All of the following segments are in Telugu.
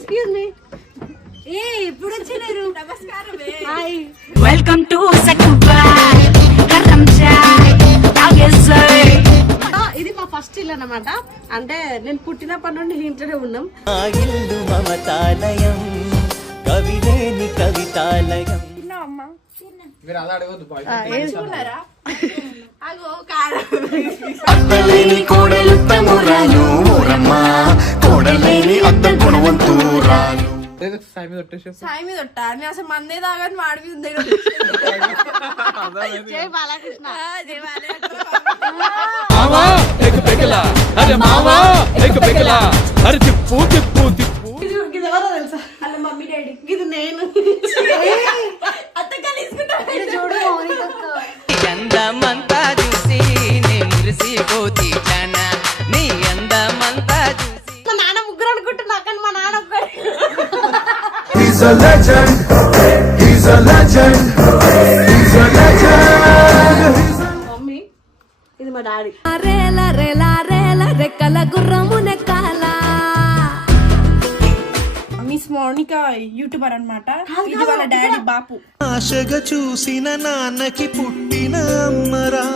ఎక్స్క్యూజ్ మీ ఇప్పుడు వచ్చినారు. నమస్కారం. హాయ్, వెల్కమ్ టు సకుబాయ్ కరం చాయ్ తాగేసై. ఇది మా ఫస్ట్ ఇల్లు అన్నమాట. అంటే నేను పుట్టినప్పటి నుండి ఇంట్లోనే ఉన్నాం. ఇల్లు మమతాలయం కవిలేని కవితాలయం. అత్తలేని కోడలు తమురాలు ఊరమ్మ కోడలేని అత్త గుణవంతురాలు. సాయి మీద ఒట్టా నేను అసలు మందే తాగని వాడి మీద ఉంది. జై బాలకృష్ణ. మావా ఏక్ పెకలా అరే మావా ఏక్ పెకలా అరే తిప్పు తిప్పు తిప్పు. ఇది ఎవరో తెలుసా? అలా మమ్మీ డాడీ ఇది నేను. అత్త కలిసుకుంటా. చూడు అందమంతా చూసి నే మురిసిపోతి జానా నీ అందమంతా చూసి. మా నాన్న ముగ్గురు అనుకుంటున్నా కానీ మా నాన్న ఒక్కడే. He's a legend. He's a legend. He's a legend. Mummy, ఇది మా డాడీ. రేల రేల రేల రెక్కల గుర్రము నెక్కాల. మిస్ మోనిక యూట్యూబర్ అన్నమాట. ఇది వాళ్ళ డాడీ బాపు. ఆశగా చూసిన నాన్నకి పుట్టిన అమ్మరా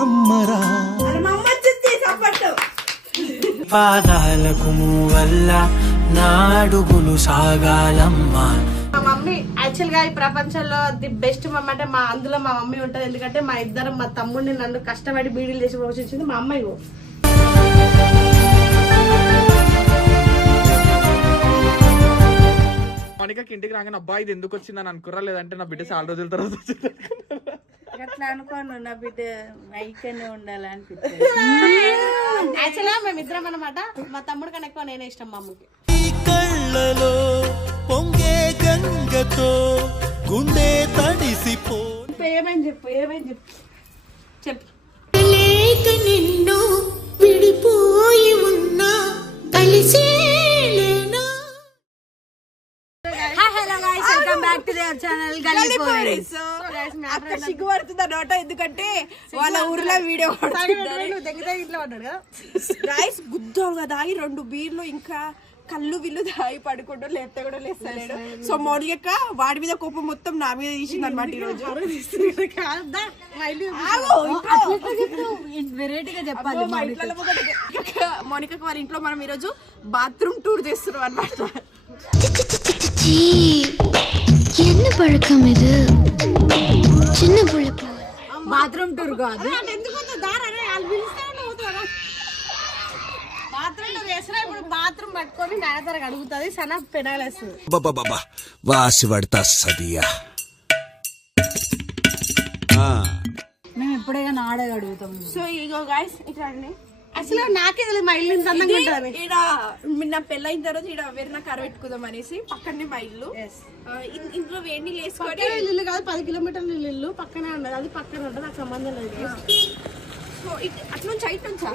అమ్మరా. అరే మా అమ్మ వచ్చేసి సపోర్ట్. పాదాలకు వల్ల నా అడుగులు సాగాలమ్మా. మా మమ్మీ యాక్చువల్ గా ఈ ప్రపంచంలో ది బెస్ట్ మమ్మీ అంటే అందులో మా మమ్మీ ఉంటది. ఎందుకంటే మా ఇద్దరం మా తమ్ముడిని నన్ను కష్టపడి బీడీలు చేసి పోషించింది మా అమ్మాయి. మౌనికకి ఇంటికి రాగానే అబ్బా ఇది ఎందుకు వచ్చిందని అనుకురా, లేదంటే నా బిడ్డ చాలా రోజుల తర్వాత వచ్చింది. అట్లా అనుకోను, నా బిడ్డ ఐకనే ఉండాలనిపిస్తుంది. యాక్చువల్ గా మేమిద్దరం అన్నమాట. మా తమ్ముడు కన్నా ఎక్కువ నేనే ఇష్టం మా అమ్మకి. ఈ కళ్ళలో పొంగే గంగతో గుండె తడిసిపో. ఏమైంది చెప్పు, ఏమైంది చెప్పు చెప్పు. లేక నిన్ను విడిపోయి ఉన్నా కలిసేలేనా. Hello guys, welcome back to their channel Galli Poris. అక్కడ సిగ్గుపడుతుంది అన్నమాట, ఎందుకంటే వాళ్ళ ఊర్లో వీడియో ఇంట్లో ఉన్నాడు కదా గైస్. గుద్దోగా దాగి 2 బీర్లు ఇంకా కళ్ళు విల్లు దాగి పడుకుంటూ లేస్తే కూడా లేస్తలేడు. సో మౌనిక వాడి మీద కోపం మొత్తం నా మీద తీసింది అనమాట ఈరోజు. వెరైటీగా చెప్పాలి. మౌనిక వాళ్ళ ఇంట్లో మనం ఈరోజు బాత్రూమ్ టూర్ చేస్తున్నాం అనమాట. என்ன பழக்கம் இது சின்ன புள்ள போல బాత్రూమ్ టూర్ కాదు, బాత్రూమ్ లో వేసినా ఇప్పుడు బాత్రూమ్ పట్టుకొని నాన్నతరగా అడుగుతుంది. సన పెనాలేస్తుంది. బాబా వాసి పడతా సదియా. మేము ఎప్పుడైనా ఆడే అడుగుతాం. సో ఇగో గైస్ ఇట్లా అండి. అసలు నాకే తెలియదు మా ఇల్లు ఇంత అందంగా ఉంటుంది. ఈడ నా పెళ్ళైన తర్వాత ఈడ వేరే కర్ర పెట్టుకుందాం అనేసి పక్కనే మా ఇల్లు. ఇంట్లో వేడి నీళ్ళు వేసుకొని ఇల్లు కాదు, 10 కిలోమీటర్ల ఇల్లు పక్కనే ఉండదు. అది పక్కన ఉంటుంది, నాకు సంబంధం లేదు. సో అటు నుంచి ఇటు నుంచి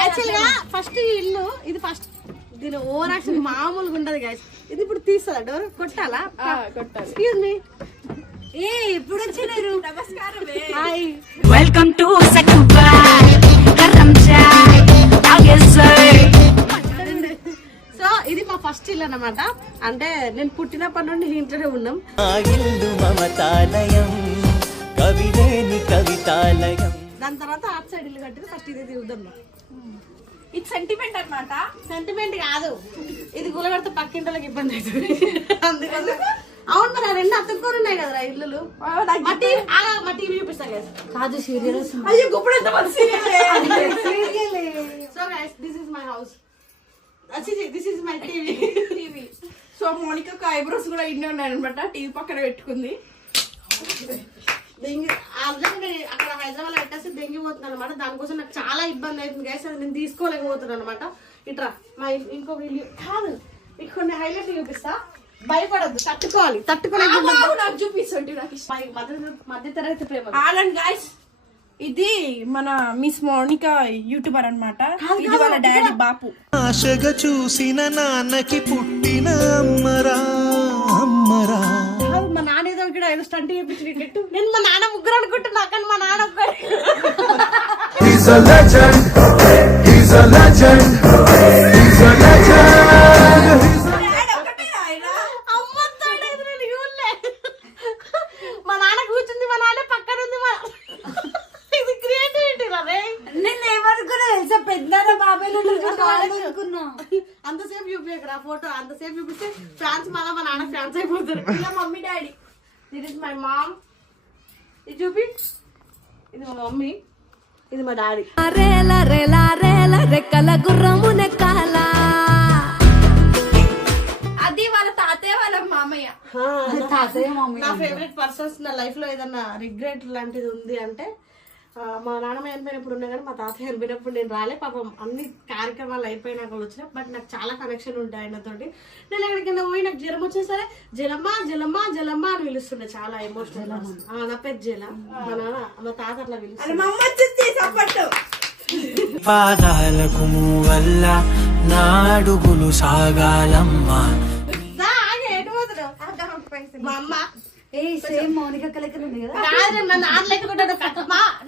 యాక్చువల్ గా ఫస్ట్ ఇల్లు ఇది ఫస్ట్. దీని ఓవర్ యాక్షన్ మామూలుగా ఉండదు గైస్. ఇది ఇప్పుడు తీస్తుందా డోర్ కొట్టాలా? కొట్టాలి. ఎక్స్క్యూజ్ మీ ఇప్పుడు వచ్చినారు. నమస్కారం. Hi, welcome to Sakubai Karam chai తాగేసై. So ఇది మా ఫస్ట్ ఇల్లు అన్నమాట. అంటే నేను పుట్టినప్పటి నుండి ఇంట్లోనే ఉన్నాం. ఇల్లు మమతాలయం కవిలేని కవితాలయం. దాని తర్వాత అట్ సైడ్ ఇల్లు కట్టింది. ఫస్ట్ ఇది చూద్దాం. ఇది సెంటిమెంట్ అన్నమాట. సెంటిమెంట్ కాదు, ఇది గులబెడితే పక్కింటోళ్ళకి ఇబ్బంది అవుతుంది. అందుకని అవును మరి 2 అతుక్కొని ఉన్నాయి కదరా ఇల్లులు. మా టీవీ చూపిస్తాను కదా. కాదు సీరియస్. అయ్యో గుప్పుడు ఎంత మంది so guys this is my house. This is my TV. So Mounika eyebrows కూడా ఇన్నే ఉన్నాయి అనమాట. టీవీ పక్కన పెట్టుకుంది. అక్కడ హైదరాబాద్ లో పెట్టేసి దెంగిపోతున్నాను అనమాట. దానికోసం నాకు చాలా ఇబ్బంది అవుతుంది గైస్. అది నేను తీసుకోలేకపోతున్నాను అనమాట. ఇట్రా మా ఇంకొక ఇల్లు కాదు, మీకు కొన్ని హైలైట్ చూపిస్తా. భయపడద్దు, తట్టుకోవాలి. నాకు చూపిస్తుంది. నాకు మధ్య తరగతి ప్రేమ. ఆగండి గైస్, ఇది మన మిస్ మోనిక యూట్యూబర్ అన్నమాట. ఇది వాళ్ళ డాడీ బాపు. ఆశగా చూసిన నాన్నకి పుట్టిన అమ్మరా అమ్మరా. మా నాన్న ఏదో ఇక్కడ ఏదో స్టంట్ చేయించినట్టు. నేను మా నాన్న ముగ్గురు అనుకుంటున్నా కానీ మా నాన్న ఒక్కడే. He's a legend. He's a legend. He's a legend. Photo అంతసేపు చూపిస్తే ఫ్యాన్స్ మళ్ళీ మా నాన్న ఫ్యాన్స్ అయిపోతారు. ఇలా mummy daddy, this is my mom. ఇది చూపి, ఇది మా మమ్మీ, ఇది మా డాడీ. రేల రేల రేల రెక్కల గుర్రమున కాల. అది వాళ్ళ తాతయ్య వాళ్ళ మామయ్య. నా ఫేవరెట్ పర్సన్స్ నా లైఫ్ లో ఏదన్నా రిగ్రెట్ లాంటిది ఉంది అంటే మా నాన్నమ్మ చనిపోయినప్పుడు ఉన్నా కానీ మా తాతయ్య చనిపోయినప్పుడు నేను రాలే. పాపం అన్ని కార్యక్రమాలు అయిపోయినాక వచ్చిన, బట్ నాకు చాలా కనెక్షన్ ఉంటాయి ఆయనతోటి. నేను ఎక్కడికైనా పోయి నాకు జ్వరం వచ్చినా సరే జలమ్మా జలమ్మా జలమ్మా అని పిలుస్తుండే, చాలా ఎమోషనల్. నా పెద్ద జల, మా నాన్న మా తాత అట్లా పిలుస్తుంది. పాదాలకు వల్ల నాడుగులు సాగాలమ్మా. మా అమ్మ మౌనిక నన్ను ఆడలేకుంటాడు.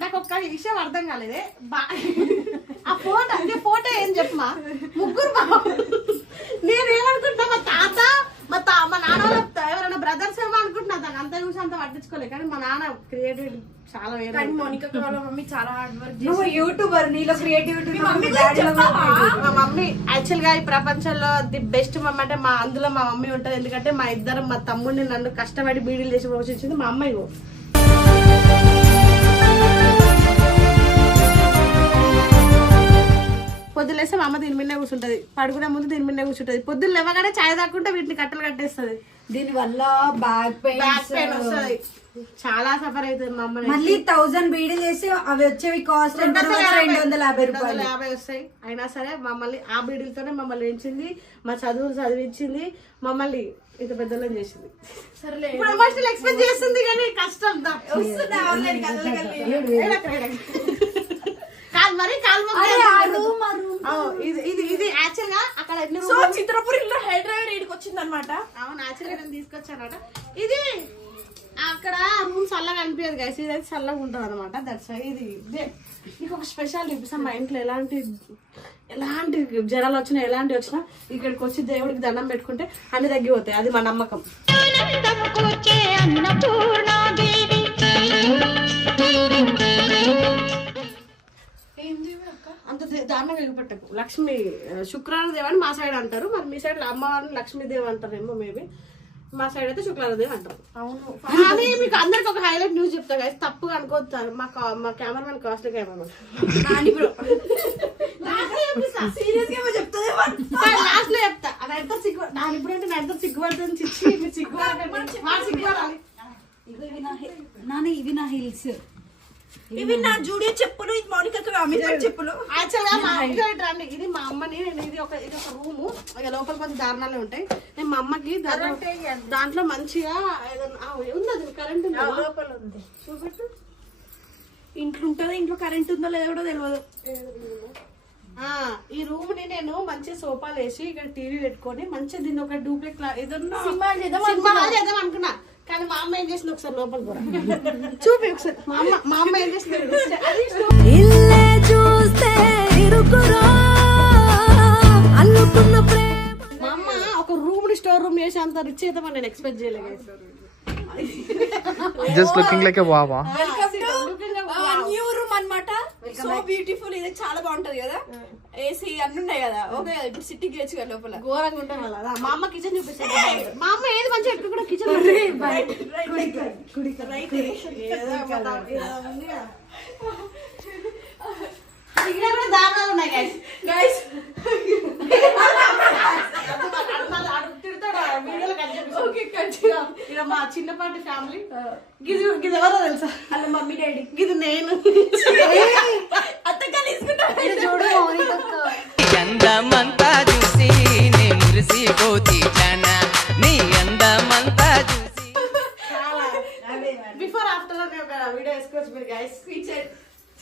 నాకు ఒక్క విషయం అర్థం కాలేదే, ఆ ఫోటో ఏం చెప్పమా, ముగ్గురు నేనేమనుకుంటా మా తాత మా నాన్న వాళ్ళ ఎవరైనా బ్రదర్స్ ఏమో అనుకుంటున్నా. దాన్ని అంత చూసి అంత పట్టించుకోలేదు, కానీ మా నాన్న క్రియేటివిటీ చాలా వేరే. కానీ మౌనిక వాళ్ళ మమ్మీ చాలా హార్డ్ వర్క్. నువ్వు యూట్యూబర్, నీలో క్రియేటివిటీ. మా మమ్మీ యాక్చువల్ గా ఈ ప్రపంచంలో ది బెస్ట్ మమ్మీ అంటే అందులో మా మమ్మీ ఉంటది. ఎందుకంటే మా ఇద్దరు, మా తమ్ముడిని నన్ను కష్టపడి బీడీలు చేసి పోషించింది మా అమ్మాయి. పొద్దున్న లేస్తే మా అమ్మ దీని మీద కూర్చుంటది, పడుకునే ముందు దీని మీద కూర్చుంటది. పొద్దున్న లేవగానే చాయ్ తాకుంటే వీటిని కట్టలు కట్టేస్తుంది. దీని వల్ల బ్యాక్ పెయిన్ వస్తుంది, చాలా సఫర్ అవుతుంది మా అమ్మ. మళ్ళీ 1000 బీడీ చేసి అవి వచ్చేవి కాస్ట్ 250 రూపాయలు 250 వస్తాయి. అయినా సరే మమ్మల్ని ఆ బీడీలతోనే మమ్మల్ని పెంచింది, మా చదువులు చదివించింది, మమ్మల్ని ఇంత పెద్దలను చేసింది. సరేలే, ఎమోషనల్ ఎక్స్ప్రెస్ చేస్తుంది కానీ కష్టం కాదు మరి ఇది యాక్చువల్ గా అక్కడ చిత్రపురిలో హెయిర్ డ్రైవర్ ఇడికి వచ్చింది అనమాట. అవును, యాక్చువల్ గా నేను తీసుకొచ్చానట. ఇది అక్కడ రూమ్ చల్లగా అనిపించదు గైస్, ఇది అయితే చల్లగా ఉంటుంది అనమాట. దట్స్ ఇది నీకు ఒక స్పెషల్ చూపిస్తాను. మా ఇంట్లో ఎలాంటి జ్వరాలు వచ్చినా ఎలాంటి వచ్చినా ఇక్కడికి వచ్చి దేవుడికి దండం పెట్టుకుంటే అన్ని తగ్గిపోతాయి. అది మా నమ్మకం. అంత దారుణంగా ఎగపెట్టకు. లక్ష్మి శుక్రారదేవి అని మా సైడ్ అంటారు, మరి మీ సైడ్ అమ్మవారిని లక్ష్మీదేవి అంటారేమో మేబీ. మా సైడ్ అయితే శుక్రారదేవి అంటారు. అవును, కానీ మీకు అందరికి ఒక హైలైట్ న్యూస్ చెప్తా గైస్, తప్పుగా అనుకోతారు. మా కెమెరామెన్ కాస్ట్ కెమెరామెన్ లాస్ట్ లో చెప్తా. నైట్ సిగ్గు నాని ఇప్పుడంటే నైట్ సిగ్గుపడుతుంది. చిచ్చి మీరు సిగ్గుపడాలి. ఇవి నా హిల్స్, ఇవి నా జూడియో చెప్పులు, ఇది మౌనిక చెప్పులు. రండి, ఇది మా అమ్మని. ఇది ఒక రూము, ఇక లోపల కొంచెం దారుణాలు ఉంటాయి. నేను మా అమ్మకి దాంట్లో మంచిగా ఉంది, అది కరెంట్ లోపల ఉంది చూపెట్టు. ఇంట్లో ఉంటుందో ఇంట్లో కరెంట్ ఉందో లేదో కూడా తెలియదు. ఈ రూమ్ ని నేను మంచిగా సోఫాలు వేసి ఇక్కడ టీవీ పెట్టుకొని మంచిగా దీన్ని ఒక డూప్లెక్స్ ఏదన్నా సినిమా చేద్దాం అనుకున్నా. కానీ మా అమ్మ ఏం చేసింది ఒకసారి లోపల కూడా చూపి ఒకసారి. మా అమ్మ ఏం చేసింది ఇల్లే చూస్తే ఇరుకురా అల్లుకున్న ప్రేమ. మా అమ్మ ఒక రూమ్ ని స్టోర్ రూమ్ చేసి అంత రిచ్ అవుతామని నేను ఎక్స్పెక్ట్ చేయలేదు. జస్ట్ లుకింగ్ లైక్ ఎ వావా. న్యూ రూమ్ అన్నమాట. So beautiful. ఇది చాలా బాగుంటది కదా, ఏసీ అన్ని ఉన్నాయి కదా. ఓకే, ఇప్పుడు సిట్టింగ్ చేయొచ్చు కదా లోపల. ఘోరంగా ఉంటాం కదా. మా అమ్మ కిచెన్ చూపిస్తాను. మా అమ్మ ఏది మంచిగా ఎప్పుడు కూడా కిచెన్ దారుణాలు ఉన్నాయి గైస్. గైస్ ఇక మా చిన్నపాటి ఫ్యామిలీ. గిది ఎవరో తెలుసా? అలా మమ్మీ డాడీ, గిది నేను. ఇది చూడు అందమంతా చూసి నే మురిసిపోతి జానా, నీ అందమంతా చూసి. బిఫోర్ ఆఫ్టర్ లో ఒక వీడియో వేసుకోవచ్చు మీరు గైస్.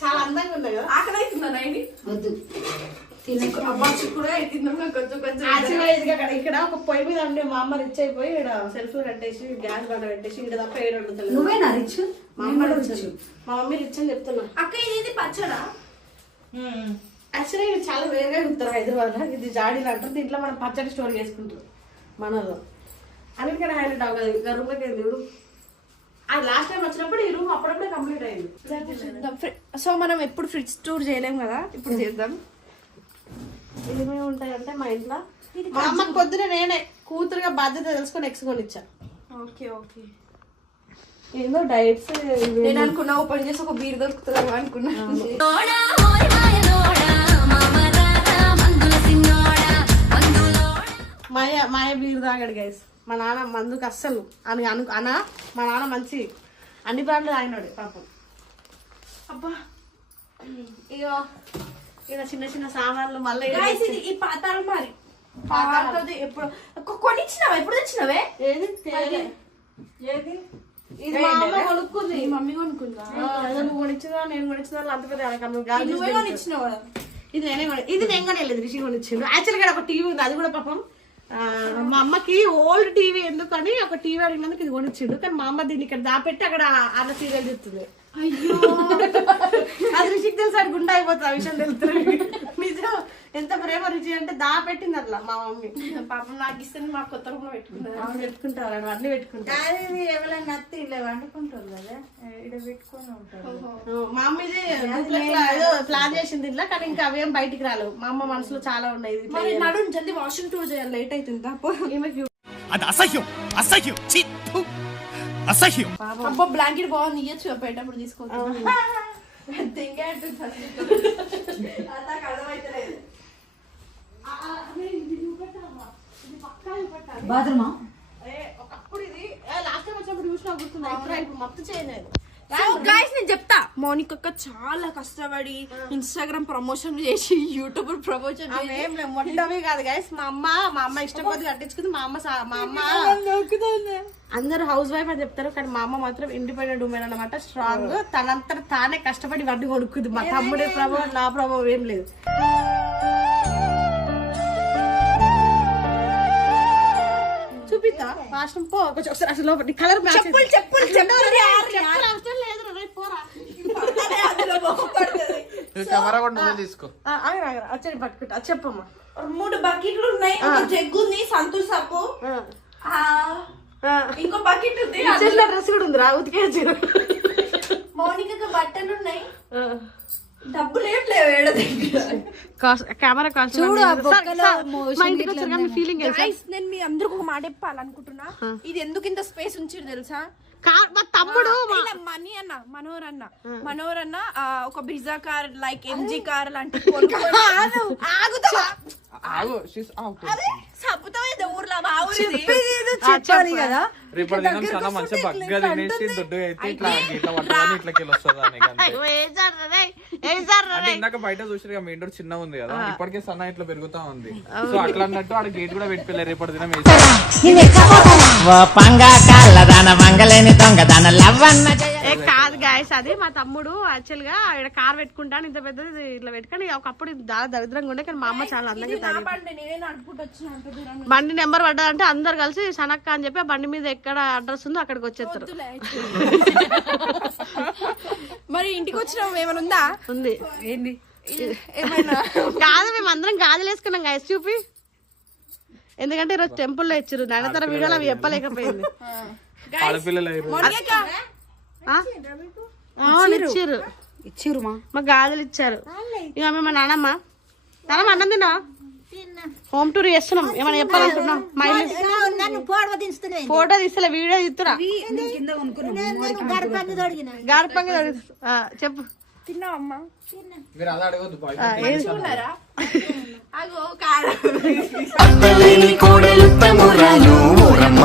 చాలా అందంగా ఉన్నాయి కదా. ఆకలి అవుతుందా నాయని? వద్దు ఇక్కడ ఒక పొయ్యి మీద ఉండే మా అమ్మ రిచ్ అయిపోయి ఇక్కడ సెల్ఫ్ కట్టేసి గ్యాస్ బండ పెట్టేసి ఇక్కడ తప్ప ఏడు వండుతుంది. నువ్వేనా రిచ్? మా అమ్మ రిచ్, మా మమ్మీ రిచ్ అని చెప్తున్నా. అక్క ఇది పచ్చడా? యాక్చువల్లీ ఇది చాలా వేరుగా ఉంటారు హైదరాబాద్ లో. ఇది జాడీలు అంటారు. దీంట్లో మనం పచ్చడి స్టోర్ చేసుకుంటారు మనలో. అన్నిటికన్నా హైలైట్ అవ్వదు. ఇంకా రూమ్ లోకి వెళ్ళి అది లాస్ట్ టైం వచ్చినప్పుడు ఈ రూమ్ అప్పుడప్పుడే కంప్లీట్ అయింది. సో మనం ఎప్పుడు ఫ్రిడ్జ్ టూర్ చేయలేం కదా, ఇప్పుడు చేద్దాం. ఏమేమి ఉంటాయంటే మా ఇంట్లో మా అమ్మకి పొద్దున నేనే కూతురుగా బాధ్యత తెలుసుకొని ఎక్స్ కొనిచ్చా. Okay okay. ఏదో డైట్స్ నేను అనుకున్నా ఓపెన్ చేసి ఒక బీర్ దొరుకుతుందేమో అనుకున్నా. మాయ బీరు తాగాడు గైస్. మా నాన్న మందుకు అస్సలు అనా మా నాన్న మంచి అన్ని బ్రాండ్లు తాగినాడు పాపం. అబ్బా ఇగో ఇలా చిన్న చిన్న సామాన్లు మళ్ళీ Guys, ఇది ఈ పాతాళం మరి పాతాళది ఎప్పుడు కొనిచ్చినావా? ఎప్పుడు తెచ్చినావే? ఏది తేలే. ఇది మా అమ్మ కొనుక్కుంది. మమ్మీ కొనుక్కుందా? నువ్వు కొనిచ్చిందా నేను కొనిచ్చిందా అంత పెద్ద నువ్వే కొనిచ్చినావా? ఇది నేను కొనలేదు, రిషి కొనిచ్చిండు. యాక్చువల్గా ఒక టీవీ ఉంది, అది కూడా పాపం మా అమ్మకి ఓల్డ్ టీవీ ఎందుకని ఒక టీవీ అడిగినందుకు ఇది కొనిచ్చిండు. కానీ మా అమ్మ దీన్ని ఇక్కడ దాపెట్టి అక్కడ అన్న సీరియల్ చెప్తుంది. అయ్యో అది రుచికి తెలుసు, అది గుండె అయిపోతుంది ఆ విషయం తెలుస్తుంది. నిజం ఎంత ప్రేమ రుచి అంటే దాపెట్టింది అట్లా మా మమ్మీ. పాపం నాకు ఇస్తే మా కొత్త రూమ్ లో పెట్టుకున్నారు. పెట్టుకుంటారు అన్ని పెట్టుకుంటారు. ఎవరైనా నత్తి ఇలా వండుకుంటారు కదా, ఇక్కడ పెట్టుకొని ఉంటారు. మా అమ్మ ఇది ఏదో ప్లాన్ చేసింది ఇట్లా, కానీ ఇంకా అవేం బయటికి రాలేవు. మా అమ్మ మనసులో చాలా ఉన్నాయి. మరి నడు జల్దీ వాషింగ్ టూర్ చేయాలి, లేట్ అవుతుంది. అది అసహ్యం అసహ్యం అసహ్యం. అబ్బా బ్లాంకెట్ బాగుంది, ఇయ్యచ్చు పోయేటప్పుడు తీసుకోవచ్చు. బాత్రూమా? ఒకప్పుడు ఇది లాస్ట్ టైం వచ్చినప్పుడు చూసినా గుర్తున్నా, ఇప్పుడు మొత్తం చేయలేదు. గైస్ నేను చెప్తా, మౌనిక అక్క చాలా కష్టపడి ఇన్స్టాగ్రామ్ ప్రమోషన్ చేసి యూట్యూబ్ ప్రమోషన్ ఏం లేదు మొట్టమే కాదు గైస్. మా అమ్మ ఇష్టం కొద్ది కట్టించుకుంది. మా అమ్మ అందరూ హౌస్ వైఫ్ అని చెప్తారు, కానీ మా అమ్మ మాత్రం ఇండిపెండెంట్ ఉమెన్ అన్నమాట. స్ట్రాంగ్, తనంతా తానే కష్టపడి వడ్డీ కొనుక్కుంది. మా తమ్ముడే ప్రభావం నా ప్రభావం ఏం లేదు. చూపిస్తా వాష్రూమ్ పో ఒకసారి అసలు లోపల కలర్ చెప్పులు కెమెరా కూడా నువ్వే తీసుకో. వచ్చి పట్టుకుంటా చెప్పమ్మా. 3 బకెట్లు ఉన్నాయి, ఒక జగ్గు ఉంది, సంతూర్ సబ్బు, ఇంకో బకెట్ ఉంది, డ్రెస్ కూడా ఉంది రా ఉతికేసి. మౌనిక బట్టలు ఉన్నాయి, డబ్బులు ఏం లేవు. Camera feeling. నేను మీ అందరికి ఒక మాట చెప్పాలనుకుంటున్నా, ఇది ఎందుకు ఇంత స్పేస్ ఉంచిరు తెలుసా? మా తమ్ముడు మనీ అన్న మనోహర్ అన్న ఒక Brezza car like MG car లాంటి చెప్పాలి కదా. రేపటి దినం చాలా మంచిగా బగ్గ తినేసి దొడ్డుగా అయితే ఇట్లా ఇట్లా పట్టుకొని ఇట్లకి వస్తుంది. ఇందాక బయట చూసారు మెయిన్ డోర్ చిన్న ఉంది కదా, ఇప్పటికే సన్న ఇట్లా పెరుగుతా ఉంది. సో అట్లా అన్నట్టు ఆడ గేట్ కూడా పెట్టుకోలేదు. రేపటి దినం కాదు గాయస్, అది మా తమ్ముడు యాక్చువల్ గా ఇక్కడ కార్ పెట్టుకుంటాను ఇంత పెద్దది ఇట్లా పెట్టుకొని ఒకప్పుడు చాలా దరిద్రంగా ఉండే, కానీ మా అమ్మ చాలా అందంగా బండి నెంబర్ పడ్డదంటే అందరు కలిసి సనక్క అని చెప్పి ఆ బండి మీద ఎక్కడ అడ్రస్ ఉందో అక్కడికి వచ్చేస్తారు. మరి ఇంటికి వచ్చిన ఏమైనా ఉందా? ఉంది. ఏంటి ఏమైనా? కాదు మేము అందరం గాజులు వేసుకున్నాం గాయస్, చూపి. ఎందుకంటే ఈరోజు టెంపుల్లో ఇచ్చారు, నైనతర వీడియోలో అవి చెప్పలేకపోయింది. ఇచ్చారు మా గాజులు ఇచ్చారు. ఇక మా నానమ్మ అన్నం తిన్నా హోమ్ టూర్ చేస్తున్నాం. ఏమైనా చెప్పాలనుకున్నాం? మా ఇల్లు ఫోటో తీస్తలే, వీడియో తీస్తురా. గార్పంగా చెప్పు. తిన్నావమ్మా? మీరు అలా అడగొద్దు. కోడలు తమ్మురాలు ఊరమ్మ,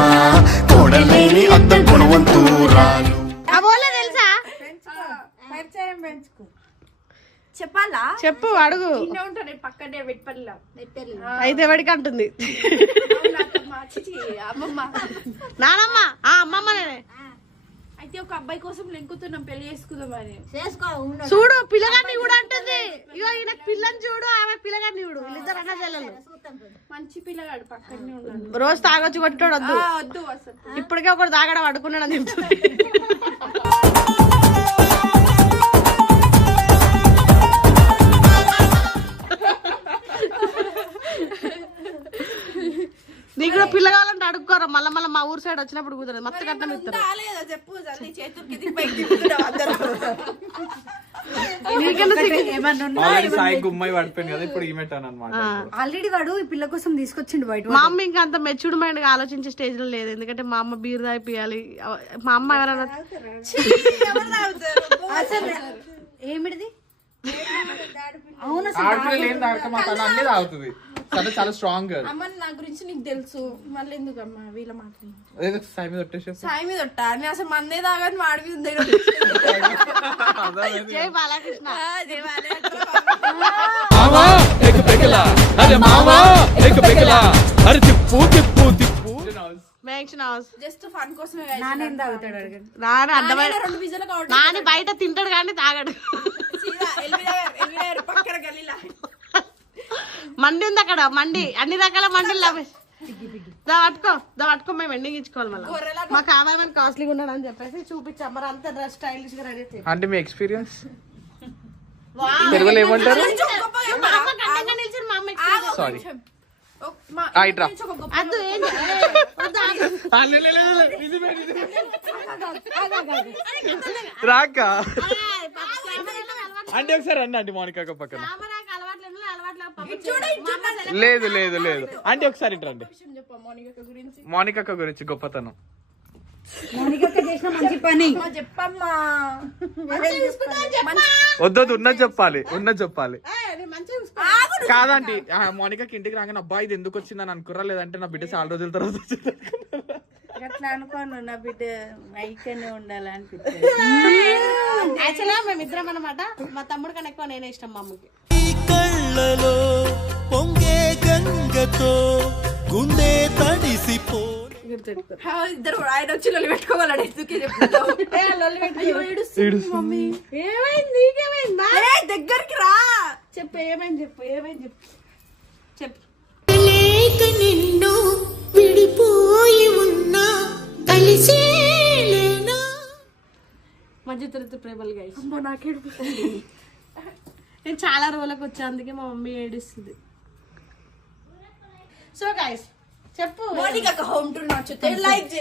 కోడలేని అత్త గుణవంతురాలు. తెలుసా? చెప్పాలా? చెప్పు, అడుగు. ఉంటాను పక్కనే వెట్పల్లిలో. అయితే ఎవరికి అంటుంది అమ్మమ్మ నానమ్మ అమ్మమ్మ. నేనే అయితే ఒక అబ్బాయి కోసం లెంకుతున్నాం, పెళ్లి చేసుకుందామని. చూడు పిల్లగాన్ని కూడా అంటుంది. ఇగో ఈయన పిల్లని చూడు, ఆమె పిల్లగాన్ని చూడు. వీళ్ళిద్దరు అన్న చెల్లెలు. మంచి పిల్లగాడు పక్కనే ఉన్నాడు. రోజు తాగొచ్చి కొట్టోడు వద్దు. వద్దు అసలు. ఇప్పటికే ఒకటి తాగడం అడుకున్నాడు అని చెప్తాను. నీకు కూడా పిల్ల కావాలంటే అడుక్కోరా, మళ్ళీ మా ఊరు సైడ్ వచ్చినప్పుడు కుదరదు. మస్తు కట్నం ఇస్తారు. చెప్పు చేతులకి ఆల్రెడీ సాయి గుమ్మాయి పడిపోయింది కదా, ఇప్పుడు ఈమెట్టాను అనమాట. ఆల్రెడీ వాడు ఈ పిల్ల కోసం తీసుకొచ్చిండు బయట. మా అమ్మ ఇంకా అంత మెచ్యూర్డ్ మైండ్ గా ఆలోచించే స్టేజ్ లో లేదు, ఎందుకంటే మా అమ్మ బీర్ తాగిపియాలి. మా అమ్మ ఎవరైనా ఏమిటిది? అవును ఆడపిల్లలు ఏం తాగక మా తన అన్ని తాగుతుంది. తను చాలా స్ట్రాంగ్ గర్ల్. అమ్మ నా గురించి నీకు తెలుసు, మళ్ళీ ఎందుకు అమ్మ వీళ్ళ మాటలు? అదే సాయి మీద ఒట్టేసి సాయి మీద ఒట్టా? నేను అసలు మందే తాగని వాడి మీద ఉంది. జై బాలకృష్ణ. మావా ఎక్ పెకలా అరే మావా ఎక్ పెకలా అరే తిప్పు తిప్పు తిప్పు. మ్యాక్షన్ హౌస్ జస్ట్ ఫన్ కోసమే. నానేం తాగుతాడు అడగండి. నాని అడ్డమైన 2 పిజ్జాలు కావాలి. నాని బయట తింటాడు కానీ తాగడు. పక్కన గల్లీలా మండి ఉంది అక్కడ, మండి అన్ని రకాల మండీలు దా పట్టుకో మేము ఎండింగ్ ఇచ్చుకోవాలి. మళ్ళీ మా కెమెరామెన్ కాస్ట్లీగా ఉన్నాడు అని చెప్పేసి చూపించాం. మరి అంత డ్రెస్ స్టైలిష్ గా రెడీ చేసి అంటే మీ ఎక్స్పీరియన్స్ తెలుగులో ఏమంటారు? సారీ ఇట్రా రాక అంటే ఒకసారి రండి అంటే మోనికా పక్కన. లేదు లేదు లేదు అంటే ఒకసారి ఇట్రండి. మోనికా గురించి గొప్పతనం. మౌనికక్క చేసిన మంచి పని చెప్పమ్మా. వద్దొద్దు ఉన్నది చెప్పాలి, ఉన్నది చెప్పాలి. కాదంటే మోనికాకి ఇంటికి రాగానే అబ్బాయి ఇది ఎందుకు వచ్చిందని అనుకురా, లేదంటే నా బిడ్డ చాలా రోజుల తర్వాత వచ్చింది అట్లా అనుకోను. నా బిడ్డ ఐకనే ఉండాలనిపిస్తుంది. యాక్చువల్గా మేమిద్దరం అనమాట. మా తమ్ముడు కన్నా ఎక్కువ నేనే ఇష్టం మా అమ్మకి. కళ్ళలో పొంగే గంగతో గుండె తడిసిపో. ఇద్దరు ఆయన వచ్చి లొల్లి పెట్టుకోవాలని ఎందుకే చెప్తావు? మమ్మీ ఏమైంది? నీకేమైందా? దగ్గరికి రా. చెప్పు ఏమైంది, చెప్పు. లేక నిన్ను విడిపోయి ఉన్నా కలిసేలేనా. మధ్య తరగతి ప్రేమలు గైస్. నేను చాలా రోజులకు వచ్చా, అందుకే మా మమ్మీ ఏడుస్తుంది. సో గైస్ చెప్పు. మౌనిక హోమ్ టూర్ నచ్చుతే లైక్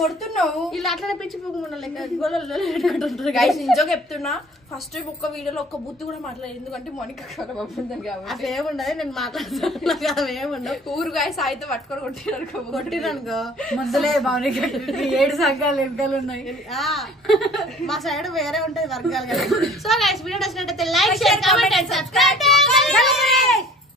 కొడుతున్నావు ఇలా అట్లనే పిచ్చి పోకుండా లెక్క గొడవలు గైస్. నిజంగా చెప్తున్నా, ఫస్ట్ ఒక్క వీడియోలో ఒక్క బుద్ధి కూడా మాట్లాడలేదు, ఎందుకంటే మౌనిక ఉంటుంది కాబట్టి. అవేముండదు, నేను మాట్లాడుతున్నా. అవేముండవు. ఊరు గాయస్ అయితే పట్టుకొని కొట్టిరనుకో ముందులే మౌనిక 7 సంఘాలు వెనకాలు ఉన్నాయి. మా సైడ్ వేరే ఉంటది వర్గాలు. సో గైస్ వీడియో నచ్చినట్టయితే like, share, comment and subscribe.